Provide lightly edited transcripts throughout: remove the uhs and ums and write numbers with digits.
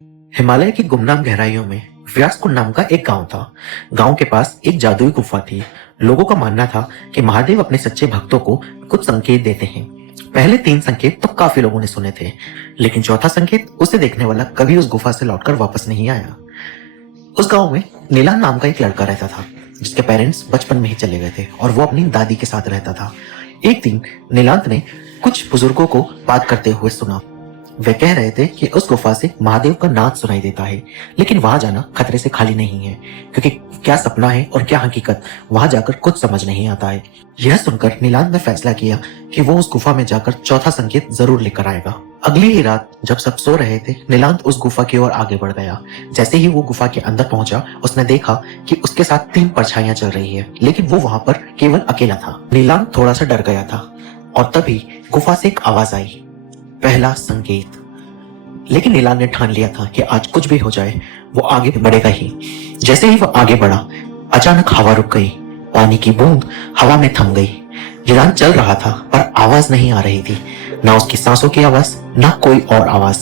हिमालय की गुमनाम गहराइयों में व्यासकुंड नाम का एक गांव था। गांव के पास एक जादुई गुफा थी। लोगों का मानना था कि महादेव अपने सच्चे भक्तों को कुछ संकेत देते हैं। पहले 3 संकेत तो काफी लोगों ने सुने थे, लेकिन चौथा संकेत उसे देखने वाला कभी उस गुफा से लौटकर वापस नहीं आया। उस गांव में नीलान नाम का एक लड़का रहता था, जिसके पेरेंट्स बचपन में ही चले गए थे और वो अपनी दादी के साथ रहता था। एक दिन नीलांत ने कुछ बुजुर्गों को बात करते हुए सुना। वे कह रहे थे कि उस गुफा से महादेव का नाद सुनाई देता है, लेकिन वहां जाना खतरे से खाली नहीं है, क्योंकि क्या सपना है और क्या हकीकत वहां जाकर कुछ समझ नहीं आता है। यह सुनकर नीलांत ने फैसला किया कि वो उस गुफा में जाकर चौथा संकेत जरूर लेकर आएगा। अगली ही रात जब सब सो रहे थे, नीलांत उस गुफा की ओर आगे बढ़ गया। जैसे ही वो गुफा के अंदर पहुंचा, उसने देखा कि उसके साथ 3 परछाइयां चल रही है, लेकिन वो वहां पर केवल अकेला था। नीलांत थोड़ा सा डर गया था और तभी गुफा से एक आवाज आई, पहला संकेत। लेकिन नीलांत ने ठान लिया था कि आज कुछ भी हो जाए वो आगे बढ़ेगा ही। जैसे ही वो आगे बढ़ा, अचानक हवा रुक गई। पानी की बूंद हवा में थम गई। नीलांत चल रहा था पर आवाज नहीं आ रही थी, ना उसकी सांसों की आवाज, ना कोई और आवाज।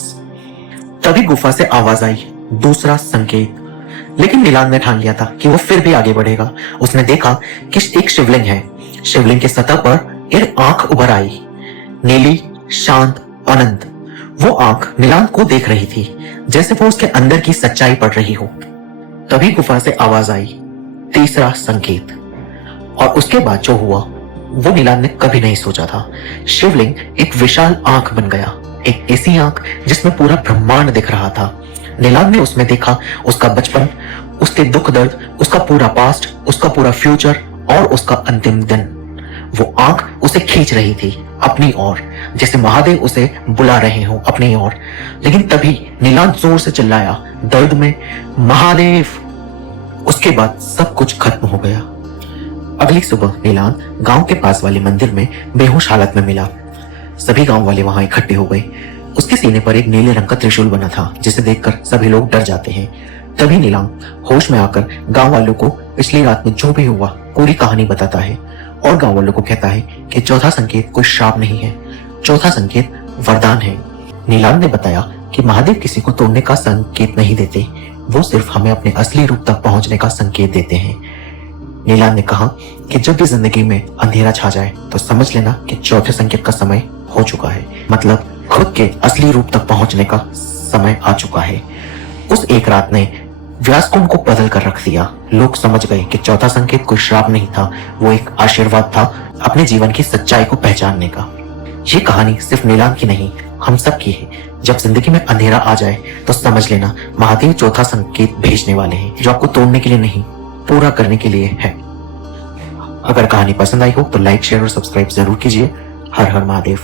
तभी गुफा से आवाज आई, दूसरा संकेत। लेकिन नीलांत ने ठान लिया था कि वो फिर भी आगे बढ़ेगा। उसने देखा कि एक शिवलिंग है। शिवलिंग की सतह पर एक आंख उभर आई, नीली, शांत, अनंत। वो आंख नीलांत को देख रही थी, जैसे वो उसके अंदर की सच्चाई पढ़ रही हो। तभी गुफा से आवाज आई, तीसरा संकेत। और उसके बाद जो हुआ वो नीलांत ने कभी नहीं सोचा था। शिवलिंग एक विशाल आंख बन गया, एक ऐसी आंख जिसमें पूरा ब्रह्मांड दिख रहा था। नीलांत ने उसमें देखा उसका बचपन, उसके दुख दर्द, उसका पूरा पास्ट, उसका पूरा फ्यूचर और उसका अंतिम दिन। वो आंख उसे खींच रही थी अपनी ओर, जैसे महादेव उसे बुला रहे हो अपनी ओर। लेकिन तभी नीलांत जोर से चिल्लाया, दर्द में, महादेव। उसके बाद सब कुछ खत्म हो गया। अगली सुबह नीलांत गांव के पास वाले मंदिर में बेहोश हालत में मिला। सभी गांव वाले वहां इकट्ठे हो गए। उसके सीने पर एक नीले रंग का त्रिशूल बना था, जिसे देखकर सभी लोग डर जाते हैं। तभी नीलांत होश में आकर गांव वालों को पिछली रात में जो भी हुआ पूरी कहानी बताता है और गांव वालों को कहता है कि चौथा संकेत कोई श्राप नहीं है, चौथा संकेत वरदान है। नीलांत ने बताया कि महादेव किसी को तोड़ने का संकेत नहीं देते, वो सिर्फ हमें अपने असली रूप तक पहुंचने का संकेत देते हैं। नीलांत ने कहा कि जब भी जिंदगी में अंधेरा छा जाए तो समझ लेना कि चौथे संकेत का समय हो चुका है, मतलब खुद के असली रूप तक पहुंचने का समय आ चुका है। उस एक रात ने व्यासकुंड को बदल कर रख दिया। लोग समझ गए कि चौथा संकेत कोई श्राप नहीं था, वो एक आशीर्वाद था अपने जीवन की सच्चाई को पहचानने का। ये कहानी सिर्फ नीलांत की नहीं, हम सब की है। जब जिंदगी में अंधेरा आ जाए तो समझ लेना महादेव चौथा संकेत भेजने वाले हैं, जो आपको तोड़ने के लिए नहीं, पूरा करने के लिए है। अगर कहानी पसंद आई हो तो लाइक, शेयर और सब्सक्राइब जरूर कीजिए। हर हर महादेव।